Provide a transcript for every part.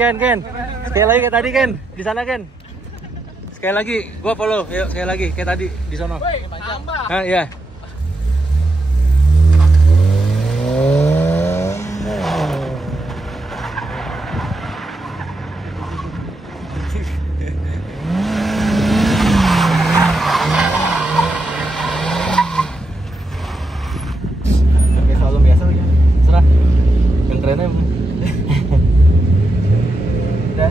Ken. Sekali lagi kayak tadi, Ken. Di sana, Ken. Sekali lagi, gua follow. Yuk, sekali lagi kayak tadi di sono. Hah, iya. Oke, selalu biasa aja. Serah. Yang kerennya emang. Udah.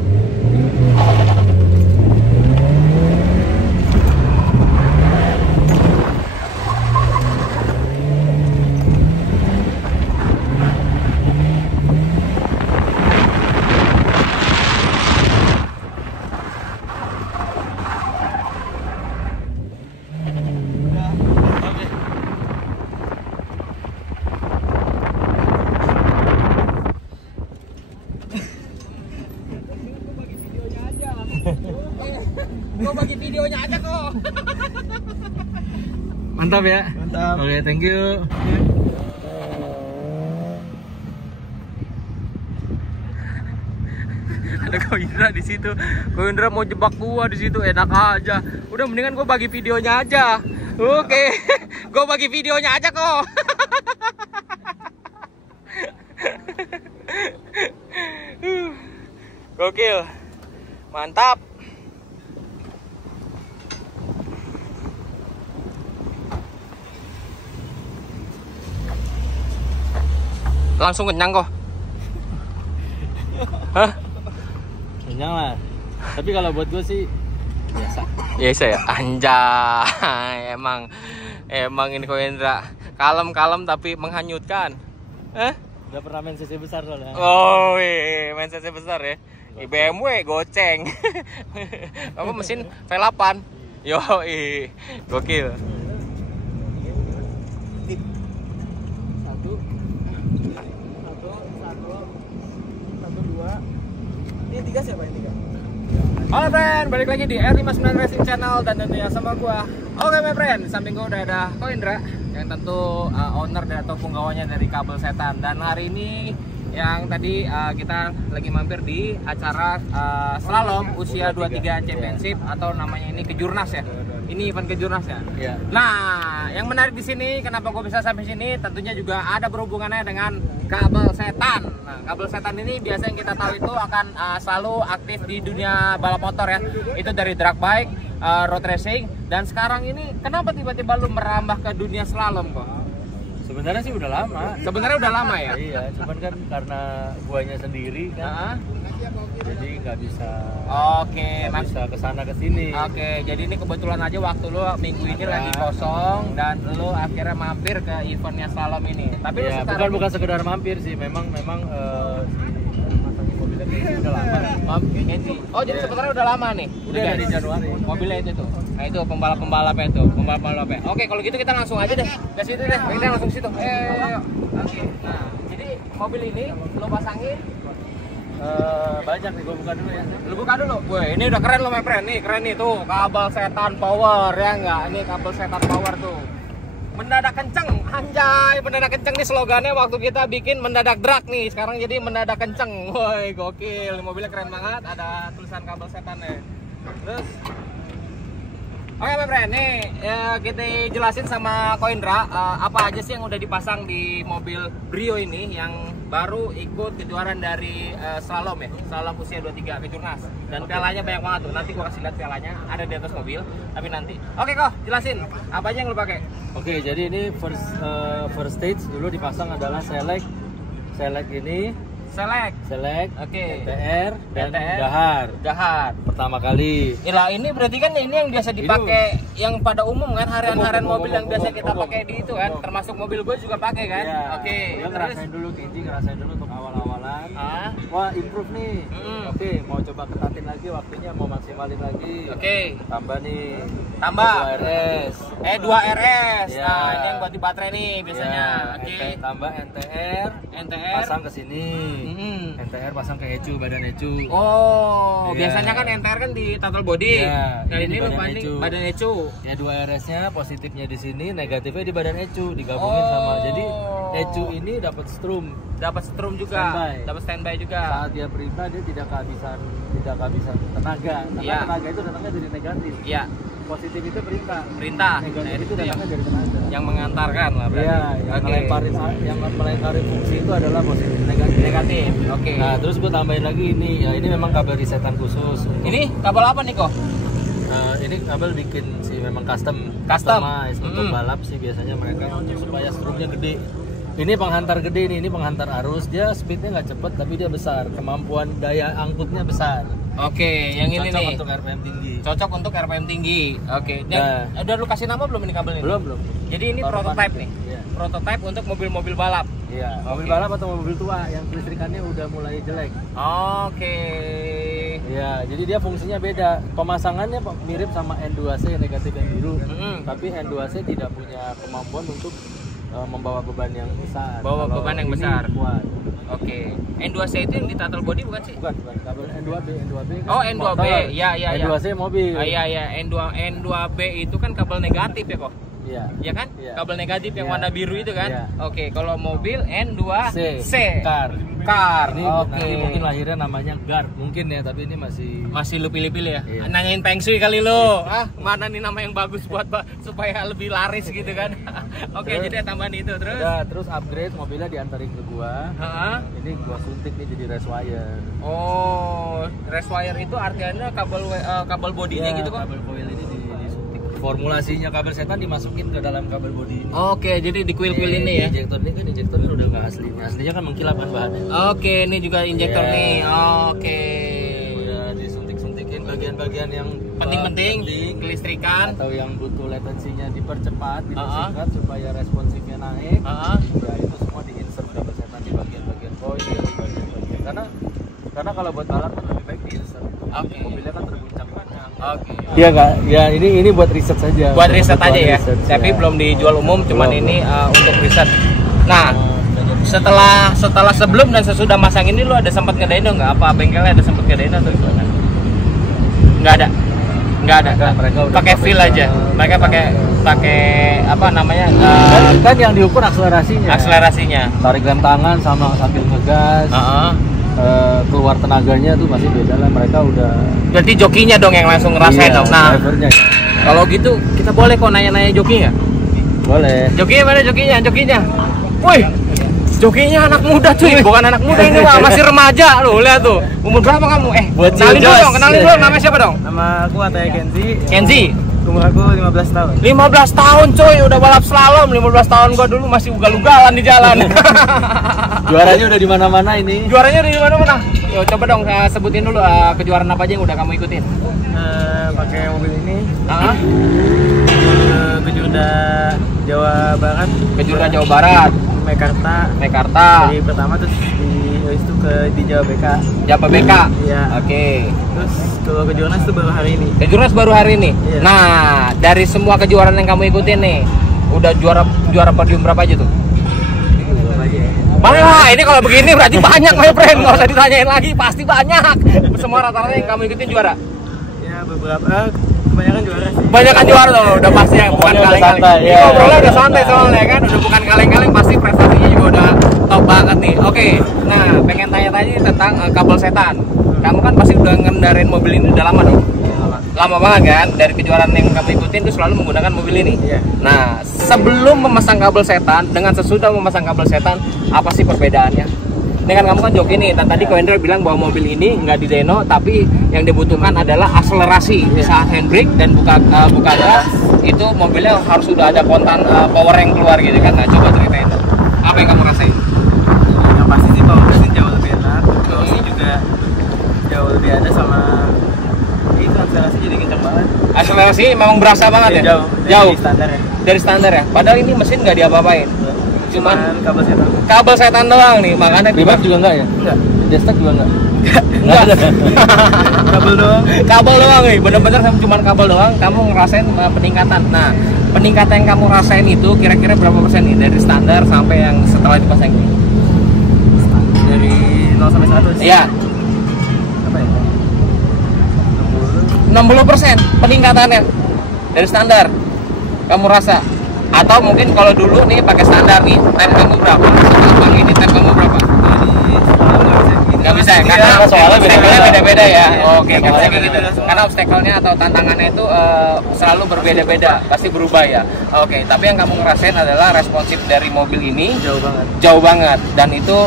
Gue bagi videonya aja kok. Mantap ya. Mantap. Oke, thank you. Ada Ko Indra di situ. Ko Indra mau jebak gua di situ, enak aja. Udah mendingan gua bagi videonya aja. Oke. Gua bagi videonya aja kok. Gokil. Mantap. Langsung kenyang kok. Hah? Kenyang lah. Tapi kalau buat gue sih biasa. Biasa ya. Anjay. Emang ini Ko Indra kalem-kalem tapi menghanyutkan. Hah? Udah pernah main CC besar soalnya. Oh, main CC besar ya. BMW goceng. Apa mesin V8. Yo, gokil. Satu, dua. Ini 3 siapa yang 3? Halo friend, balik lagi di R59 Racing Channel dan tentunya sama gua. Oke my friend, di samping gua udah ada Ko Indra yang tentu owner atau penggawanya dari Kabel Setan. Dan hari ini yang tadi kita lagi mampir di acara slalom usia 23 championship atau namanya ini Kejurnas ya. Ini event Kejurnas ya. Iya. Nah, yang menarik di sini kenapa gue bisa sampai sini tentunya juga ada berhubungannya dengan Kabel Setan. Nah, Kabel Setan ini biasa yang kita tahu itu akan selalu aktif di dunia balap motor ya. Itu dari drag bike, road racing, dan sekarang ini kenapa tiba-tiba lu merambah ke dunia slalom kok? Sebenarnya sih udah lama. Sebenarnya udah lama ya? Iya, cuman kan karena guanya sendiri kan. Jadi nggak bisa. Oke, bisa kesana kesini. Oke, jadi ini kebetulan aja waktu lu minggu ini lagi kosong dan lu akhirnya mampir ke eventnya slalom ini. Tapi ya, bukan sekedar mampir sih, memang mobilnya ini udah lama. Oh, jadi sebenarnya udah lama nih. Udah dari Januari. Mobilnya itu tuh. Nah, itu pembalapnya itu, pembalapnya. Oke, kalau gitu kita langsung aja deh. Ke situ deh. Kita langsung situ. Ayo. Oke. Nah, jadi mobil ini lu pasangin banyak nih, gue buka dulu ya. Lu buka dulu. Woi, ini udah keren loh, my friend. Nih, keren nih tuh. Kabel Setan Power ya enggak? Ini Kabel Setan Power tuh. Mendadak kenceng, anjay, mendadak kenceng nih slogannya waktu kita bikin mendadak drag nih. Sekarang jadi mendadak kenceng. Woi, gokil. Mobilnya keren banget, ada tulisan Kabel Setan ya. Terus Oke, my friend, nih kita jelasin sama Koindra apa aja sih yang udah dipasang di mobil Brio ini yang baru ikut kejuaraan dari slalom ya, slalom usia 23 Kejurnas. Dan pialanya banyak banget tuh. Nanti gua kasih lihat pialanya, ada di atas mobil. Tapi nanti, oke kok, jelasin apa aja yang lu pakai. Oke, jadi ini first stage dulu dipasang adalah select ini. Select, oke. NTR dan NTR, Gahar. Pertama kali. Ini berarti kan ini yang biasa dipakai yang pada umum kan, harian-harian mobil yang biasa kita pakai di itu kan, termasuk mobil gue juga pakai kan. Ya, oke. Dia ngerasain dulu untuk awal-awalan. Wah, improve nih. Oke, mau coba ketatin lagi waktunya, mau maksimalin lagi. Oke. Tambah nih. Tambah 2 RS. 2 RS. Ya. Nah, ini yang buat di baterai nih biasanya. Ya, Oke. Tambah NTR. Pasang ke sini. NTR pasang ke ECU, badan ECU. Oh, Ya. biasanya kan NTR kan di throttle body. Ya, Kali ini lu badan banding ECU. badan ECU. Ya, 2 RS-nya positifnya di sini, negatifnya di badan ECU, digabungin sama. Jadi ECU ini dapat strum juga. Dapat standby juga. Saat dia perintah dia tidak kehabisan tenaga. Karena Iya. tenaga itu datangnya dari negatif. Iya. Positif itu perintah. Nah, Negatif itu datangnya dari tenaga. yang mengantarkan lah berarti. Iya, yang melengkapi fungsi itu adalah positif Negatif. Oke. Nah, terus gue tambahin lagi ini. Ya, ini memang kabel resetan khusus. Ini kabel apa nih kok? Ini kabel bikin sih memang custom. Customize untuk balap sih biasanya mereka untuk supaya strumnya gede. Ini penghantar gede nih, ini penghantar arus. Dia speednya nggak cepet tapi dia besar. Kemampuan daya angkutnya besar. Oke, yang ini Cocok nih. untuk RPM tinggi. Cocok untuk RPM tinggi. Oke. Dan udah lu kasih nama belum ini kabel ini? Belum. Jadi ini prototype nih. Iya. Prototype untuk mobil-mobil balap. Iya, mobil balap atau mobil tua yang kelistrikannya udah mulai jelek. Oke. Iya, jadi dia fungsinya beda. Pemasangannya mirip sama N2C negatif yang biru. Tapi N2C tidak punya kemampuan untuk membawa beban yang besar. Beban yang besar. Kuat. Oke. N2C itu yang di throttle body bukan sih? Bukan. Kabel N2B kan Oh, N2B. Iya. N2C mobil. Iya. N2B itu kan kabel negatif ya kok? Iya. Iya kan? Iya. Kabel negatif yang Iya. warna biru itu kan? Iya. Oke, kalau mobil N2C. Car. Ini Nanti mungkin lahirnya namanya GAR. Mungkin ya, tapi ini masih lu pilih-pilih ya? Iya. Nanyain Feng Shui kali lo. Mana nih nama yang bagus buat supaya lebih laris gitu kan? Oke, Terus, jadi tambahan itu terus. terus upgrade mobilnya diantarin ke gua. Ini gua suntik nih jadi race wire. Oh, race wire itu artinya kabel bodinya gitu kok? Kabel coil ini disuntik. Formulasinya kabel setan dimasukin ke dalam kabel bodi ini. Oke, jadi di kuil-kuil ini ya? Injektor ini udah nggak asli. Aslinya kan mengkilap kan bahannya. Oke, ini juga injektor nih. Oke. Udah disuntik-suntikin bagian-bagian yang Penting-penting, kelistrikan. atau yang butuh latensinya dipercepat, dipersingkat supaya responsifnya naik. Ya itu semua diinsert kabel setan di bagian-bagian coil, di bagian-bagian. Karena kalau buat balap kan lebih baik diinsert. Oke. Mobilnya kan terguncang-guncang. Oke. Iya kak, ya ini buat riset saja. Buat riset aja ya, tapi belum dijual umum, cuman ini untuk riset. Nah, setelah sebelum dan sesudah masang ini lu ada sempat ngedaino nggak? Apa bengkelnya ada sempat ngedaino atau gimana? Nggak ada. Mereka udah pakai feel aja. Mereka pakai apa namanya? Kan yang diukur akselerasinya. Tarik rem tangan sama sambil ngegas. Keluar tenaganya tuh masih beda lah, mereka udah. Berarti jokinya dong yang langsung ngerasain dong. Nah, drivernya. kalau gitu kita boleh kok nanya-nanya joki nggak? Boleh. Jokinya mana jokinya? Wih, jokinya anak muda cuy, bukan anak muda ini Pak, masih remaja loh, lihat tuh. Umur berapa kamu? Kenalin dulu, namanya siapa dong? Nama aku Ataya Kenzi. Umur aku 15 tahun. 15 tahun cuy, udah balap slalom. 15 tahun gua dulu masih ugal-ugalan di jalan. Juaranya udah di mana-mana ini. Juaranya udah di mana-mana. Yo, coba dong sebutin dulu kejuaraan apa aja yang udah kamu ikutin. Pakai mobil ini. Kejurda Jawa Barat. Kejurda Jawa Barat. Mekarta. Dari pertama terus di Jawa BK. Jawa BK. Iya. Oke. Terus kalau kejurnas itu baru hari ini. Kejurnas baru hari ini. Iya. Nah, dari semua kejuaraan yang kamu ikutin nih, udah juara podium berapa aja tuh? Banyak. Ini kalau begini berarti banyak, my friend. Nggak usah ditanyain lagi, pasti banyak. Semua rata-rata yang kamu ikutin juara. Ya beberapa, kebanyakan juara sih. Banyakan juara tuh, udah pasti ya, bukan kaleng-kaleng. Ya. Ngobrolnya udah santai soalnya kan, udah bukan kaleng-kaleng, pasti prestasinya juga udah top banget nih. Oke, nah pengen tanya-tanya tanya tentang kabel setan. Kamu kan pasti udah ngendarain mobil ini udah lama dong? Lama banget kan? Dari kejuaraan yang kamu ikutin tuh selalu menggunakan mobil ini. Iya. Nah, sebelum memasang kabel setan dengan sesudah memasang kabel setan, apa sih perbedaannya? Ini kan kamu kan joki nih, tadi Koendra bilang bahwa mobil ini nggak di dyno, tapi yang dibutuhkan adalah akselerasi saat handbrake dan buka gas. Itu mobilnya harus sudah ada kontan power yang keluar gitu kan. Nah, coba ceritain. Apa yang kamu rasain? Yang pasti sih powernya jauh lebih enak. Terus juga jauh lebih ada sama itu akselerasi jadi kencang banget. Akselerasi memang berasa banget ya? Jauh. Dari standar ya. Dari standar ya? Padahal ini mesin nggak diapa-apain. Cuman kabel setan. Kabel setan doang nih, makanya Remote juga enggak ya? Enggak. Destek juga enggak? enggak. Kabel doang. Kabel doang nih, bener-bener cuma kabel doang. Kamu ngerasain peningkatan. Nah, peningkatan yang kamu rasain itu kira-kira berapa persen nih dari standar sampai yang setelah dipasang ini? Dari 0 sampai 100. Iya. Apa ya? 60% peningkatannya dari standar. Kamu rasa? Atau mungkin kalau dulu nih pakai standar nih, time kamu berapa? Setelah ini time kamu berapa? Nggak bisa ya, karena soalnya beda-beda ya. Oke, nggak bisa Soalnya kayak gitu. beda-beda. Karena obstacle-nya atau tantangannya itu selalu berbeda-beda, pasti berubah ya. Oke, tapi yang kamu ngerasain adalah responsif dari mobil ini jauh banget dan itu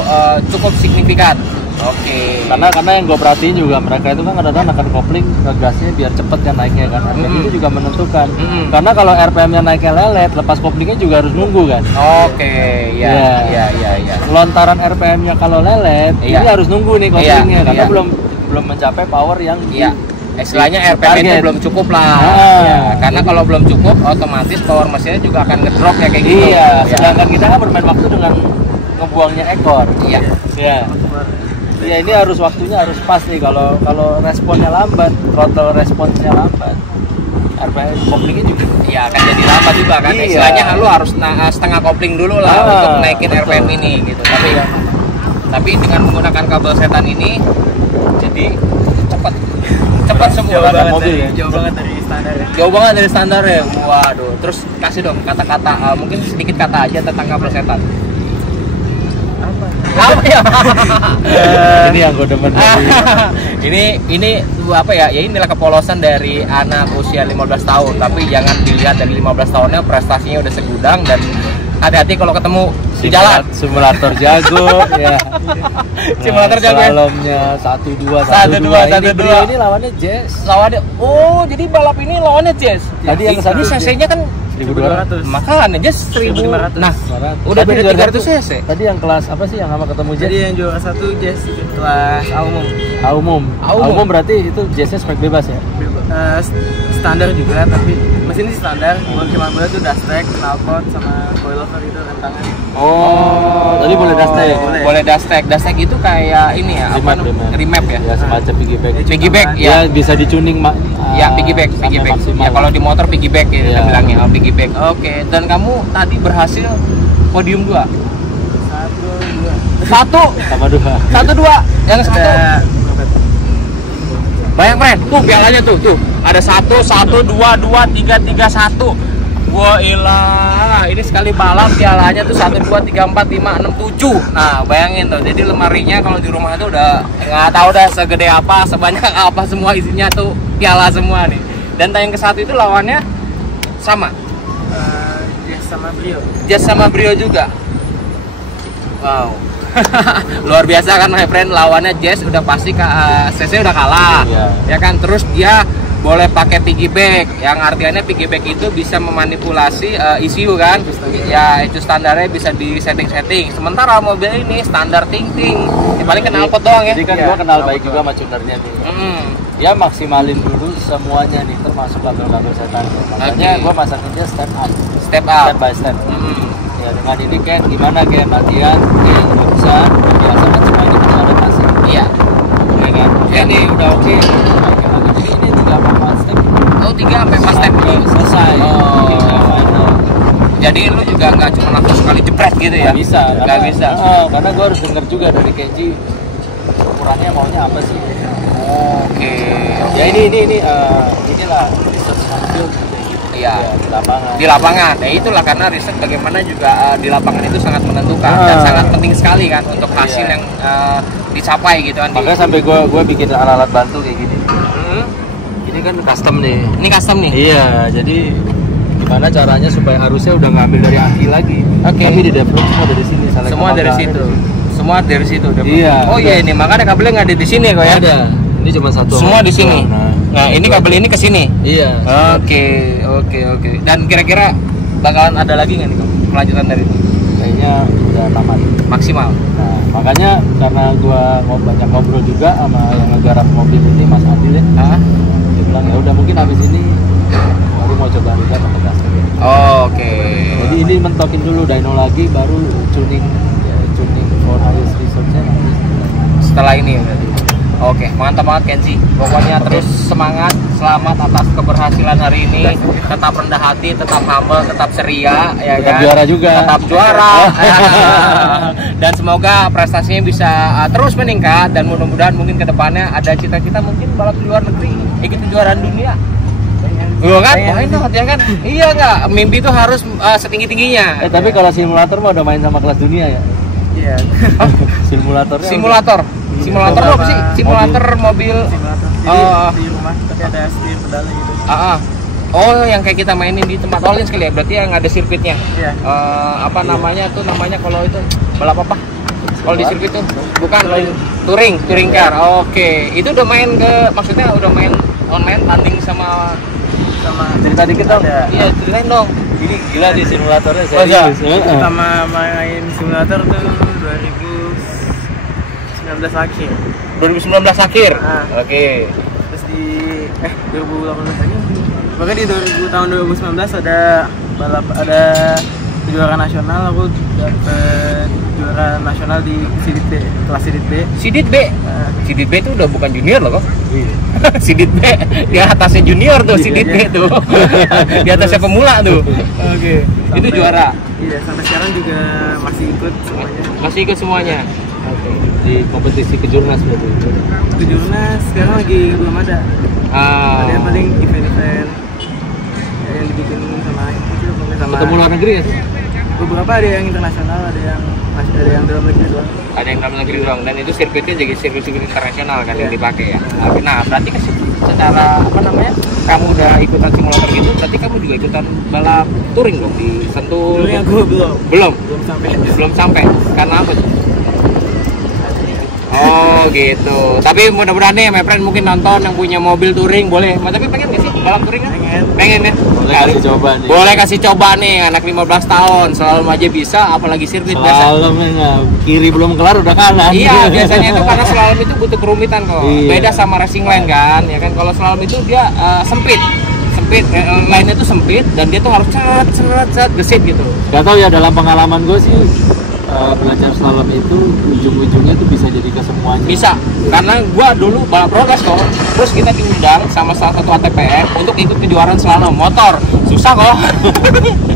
cukup signifikan. Oke. Karena yang gue perhatiin juga mereka itu kan kadang-kadang akan kopling ke gasnya biar cepet kan naiknya kan. RPM itu juga menentukan. Karena kalau RPM-nya naiknya lelet, lepas koplingnya juga harus nunggu kan. Oke, ya. Lontaran RPM-nya kalau lelet, Iya. ini harus nunggu nih koplingnya karena Iya. belum mencapai power yang Iya. Istilahnya RPM itu target. belum cukup lah. Ya, karena kalau belum cukup, otomatis power mesinnya juga akan ngedrop ya kayak gitu. Iya, Ya. sedangkan kita kan bermain waktu dengan ngebuangnya ekor. Iya. Iya. Ya ini harus waktunya harus pas nih kalau responnya lambat, throttle responsnya lambat. RPM koplingnya juga Iya, akan jadi lambat juga kan. Iya. Istilahnya lu harus setengah kopling dulu lah untuk naikin betul. RPM ini gitu. Tapi dengan menggunakan kabel setan ini jadi cepat semua Jauh banget mobil dari, ya. jauh banget dari standar ya. Jauh banget dari standar ya. Waduh. Terus kasih dong kata-kata, mungkin sedikit kata aja tentang kabel setan. Apa ya? Ini yang gue demen dari ini apa ya? Ya inilah kepolosan dari anak usia 15 tahun. Tapi jangan dilihat dari 15 tahunnya prestasinya udah segudang dan hati-hati kalau ketemu di jalan. simulator jago ya. Simulator jago ya? Slalomnya 1-2 1-2. Ini lawannya Jazz. Lawannya, oh jadi balap ini lawannya Jazz. Tadi yang tadi satu cc-nya kan 1200. makanya Jazz 1000. Nah, udah Tadi beda juara 300 satu. cc. Tadi yang kelas apa sih yang sama ketemu Jazz? Jadi yang juara 1 Jazz kelas umum. Umum. Umum Berarti itu Jazz-nya spek bebas ya? Standar juga, tapi mesin ini standar. Cuma boleh tuh dashtrack, knalpot sama coilover itu rentangan. Tadi boleh dashtrack. Boleh dashtrack. Dashtrack itu kayak ini ya, apa remap ya? Ya semacam piggyback. Piggyback Ya, ya. bisa dicuning Ya piggyback. maksimal. Ya kalau di motor piggyback ya kita Iya. bilangnya piggyback. Oke, dan kamu tadi berhasil podium 2. 1 sama dua. 1-2. Yang satu Ada banyak friend. Tuh pialanya tuh. Ada 1 2 2 3 3 1. Wah ilah, ini sekali balap pialanya tuh 1 2 3 4 5 6 7. Nah, bayangin tuh. Jadi lemarinya kalau di rumah itu udah nggak tahu dah segede apa, sebanyak apa semua isinya tuh piala semua nih. Dan yang ke satu itu lawannya sama. Jazz sama Brio. Jazz sama Brio juga. Wow. Luar biasa kan my friend, lawannya Jazz udah pasti CC udah kalah. Iya. Ya kan, terus dia boleh pakai piggyback, yang artinya piggyback itu bisa memanipulasi ECU kan. Ya itu standarnya bisa di setting. Sementara mobil ini standar ting-ting. Ya, paling knalpot doang ya. Jadi kan gua kenal baik juga sama tunernya nih. Ya maksimalin dulu semuanya nih, termasuk kabel-kabel setan. Makanya gua masangnya step up. Step up. Step by step. Ya dengan ini Ken gimana Ken latihan Ken bisa biasa kan semuanya bisa adaptasi. Iya. Ya kan. Ya. Ini udah oke. Jadi ini 3-4 step. Oh 3 sampai 4 step nih. Selesai. Oh. Tinggal final. Jadi lu juga nggak cuma langsung sekali jepret gitu ya? Nggak bisa. Nggak bisa. Karena gua harus denger juga dari Kenji ukurannya maunya apa sih. Oke. Ya ini inilah research mobil kayak gitu. Iya. di lapangan. Di lapangan. Ya itulah karena riset bagaimana juga di lapangan itu sangat menentukan dan sangat penting sekali kan untuk hasil yang dicapai gitu kan. Makanya sampai gue bikin alat-alat bantu kayak gini. Ini kan custom nih. Ini custom nih. Iya, jadi gimana caranya supaya arusnya udah ngambil dari aki lagi. Oke. Tapi di develop semua dari sini. Semua dari situ. Semua dari situ. Iya. Oh iya ini makanya kabelnya nggak ada di sini kok ya. Ada. Ini cuma satu. Semua di sini. Nah ini kabel ini ke sini. Iya. Oke. Dan kira-kira bakalan ada lagi nggak nih kelanjutan dari itu? Kayaknya udah tamat. Maksimal. Nah, makanya karena gua banyak ngobrol juga sama yang ngegarap mobil ini, Mas Adil ya. Dia bilang ya udah mungkin habis ini baru mau coba juga pakai gas. Oke. Jadi ini mentokin dulu dyno lagi, baru tuning for highest resource-nya nanti. Setelah ini berarti. Oke, mantap banget Kenzi. Pokoknya terus semangat, selamat atas keberhasilan hari ini. Tetap rendah hati, tetap humble, tetap ceria, ya Tetap kan? juara juga. Tetap juara. Dan semoga prestasinya bisa terus meningkat dan mudah-mudahan mungkin kedepannya ada cita-cita mungkin balap di luar negeri, ikut kejuaraan dunia. Iya kan? Ya kan? Iya nggak? Mimpi itu harus setinggi-tingginya. Tapi kalau simulator mah udah main sama kelas dunia ya. Iya. Simulatornya Simulator apa sih? Simulator mobil. Di rumah tapi ada setir pedalnya gitu. Oh, yang kayak kita mainin di tempat all-in sekali ya. Berarti yang ada sirkuitnya. Iya. Apa namanya kalau itu balap apa? Kalau di sirkuit tuh bukan touring car. Oke. Itu udah main maksudnya udah main online tanding sama cerita dikit dong. Iya, ceritain dong. Ini gila di simulatornya Oh, iya. Pertama main simulator tuh 2019 akhir. 2019 akhir. Oke. Terus di 2018 lagi. Bahkan di tahun 2019 ada kejuaraan nasional, aku dapet juara nasional di Sidit B, kelas Sidit B. Sidit B. Sidit B itu udah bukan junior loh kok. Iya. Sidit B di atasnya junior tuh, Sidit B tuh. Di atasnya pemula tuh. Oke. Itu juara. Iya, sampai sekarang juga masih ikut semuanya. Masih ikut semuanya. Oke. Di kompetisi kejurnas berarti. Kejurnas sekarang lagi belum ada. Ada yang paling event-event yang dibikin sama Ketemu luar negeri ya? Beberapa ada yang internasional, ada yang dalam negeri doang. Ada yang dalam negeri doang dan itu sirkuitnya jadi sirkuit internasional kan yang dipakai ya. Nah, berarti kan secara kamu udah ikutan simulator gitu, berarti kamu juga ikutan balap touring dong di Sentul. Touring aku belum sampai. Karena apa tuh? Oh gitu. Tapi mudah-mudahan nih, my friend mungkin nonton yang punya mobil touring boleh. Tapi pengen nggak sih balap touring kan? Pengen ya. Boleh kasih coba nih. Boleh kasih coba nih, anak 15 tahun selalu aja bisa, apalagi sirkuit biasa. Slalom enggak, kiri belum kelar udah kanan. Iya, biasanya itu karena slalom itu butuh kerumitan kok. Iya. Beda sama racing line kan, ya kan. Kalau slalom itu dia sempit, line-nya tuh sempit dan dia tuh harus cat gesit gitu. Gak tau ya, dalam pengalaman gue sih belajar slalom itu ujung-ujungnya tuh bisa jadi ke semuanya. Bisa, karena gua dulu balap road race kok. Terus kita diundang sama salah satu ATPF untuk ikut kejuaraan slalom motor. Susah kok.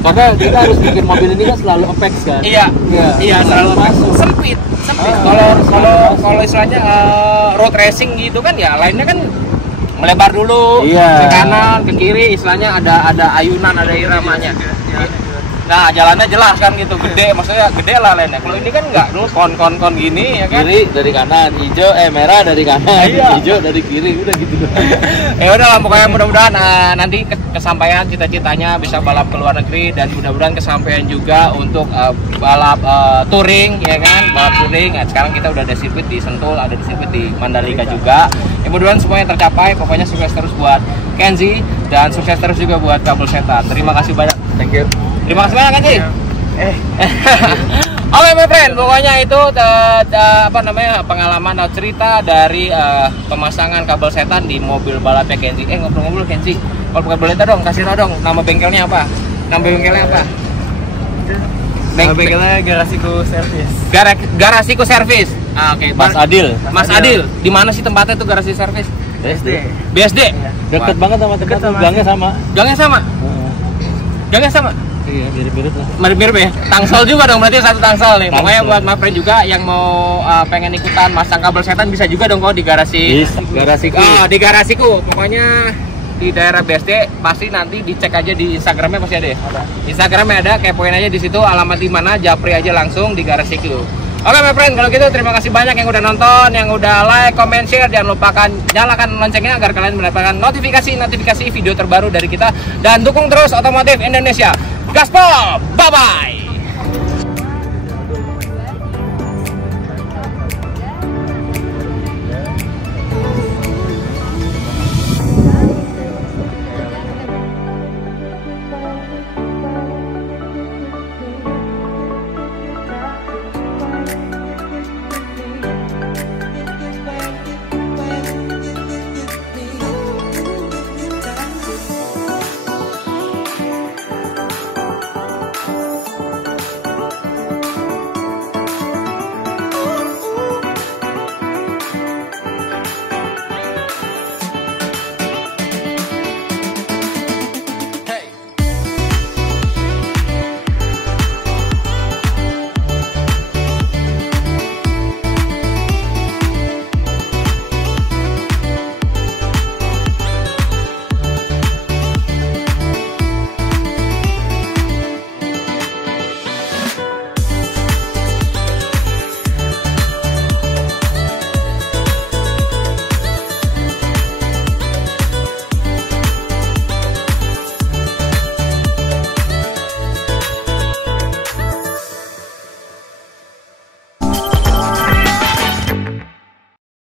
Karena kita harus bikin mobil ini kan selalu apex kan. Iya, selalu masuk. Sempit. Kalau istilahnya road racing gitu kan ya, lainnya kan melebar dulu ke kanan, ke kiri, istilahnya ada ayunan, ada iramanya. Nah, jalannya jelas kan gitu, gede, maksudnya gede lah lainnya. Kalau ini kan enggak, dulu kon gini ya kan. Kiri dari kanan, hijau merah dari kanan, hijau dari kiri, udah gitu. Ya udah lah, pokoknya mudah-mudahan nanti kesampaian cita-citanya bisa balap ke luar negeri dan mudah-mudahan kesampaian juga untuk balap touring ya kan, balap touring. Nah, sekarang kita udah ada sirkuit di Sentul, ada di sirkuit di Mandalika juga. Ya mudah-mudahan semuanya tercapai. Pokoknya sukses terus buat Kenzi dan sukses terus juga buat Kabel Setan. Terima kasih banyak. Thank you. Terima kasih banyak Kenzi. Oke my friend, pokoknya itu pengalaman atau cerita dari pemasangan kabel setan di mobil balapnya Kenzi. Ngobrol-ngobrol Kenzi, kalau bukan boleh dong, kasih tau dong nama bengkelnya apa? Nama bengkelnya Garasiku Service. Garasiku Service. Oke. Mas Adil. Mas Adil, di mana sih tempatnya tuh Garasi Service? BSD. Deket banget sama tempat tuh, gangnya sama. Gangnya sama. Iya, mirip-mirip lah. Mirip-mirip ya. Tangsel juga dong, berarti satu Tangsel nih. Pokoknya buat my friend juga yang mau pengen ikutan masang kabel setan bisa juga dong kok di garasi. Garasiku. Di garasiku. Pokoknya di daerah BSD, pasti nanti dicek aja di Instagramnya, pasti ada ya? Ada. Instagramnya ada, kepoin aja di situ alamat di mana, japri aja langsung di garasi Q. Oke my friend, kalau gitu terima kasih banyak yang udah nonton, yang udah like, comment, share. Jangan lupakan nyalakan loncengnya agar kalian mendapatkan notifikasi video terbaru dari kita. Dan dukung terus Otomotif Indonesia. Gaspol, bye-bye!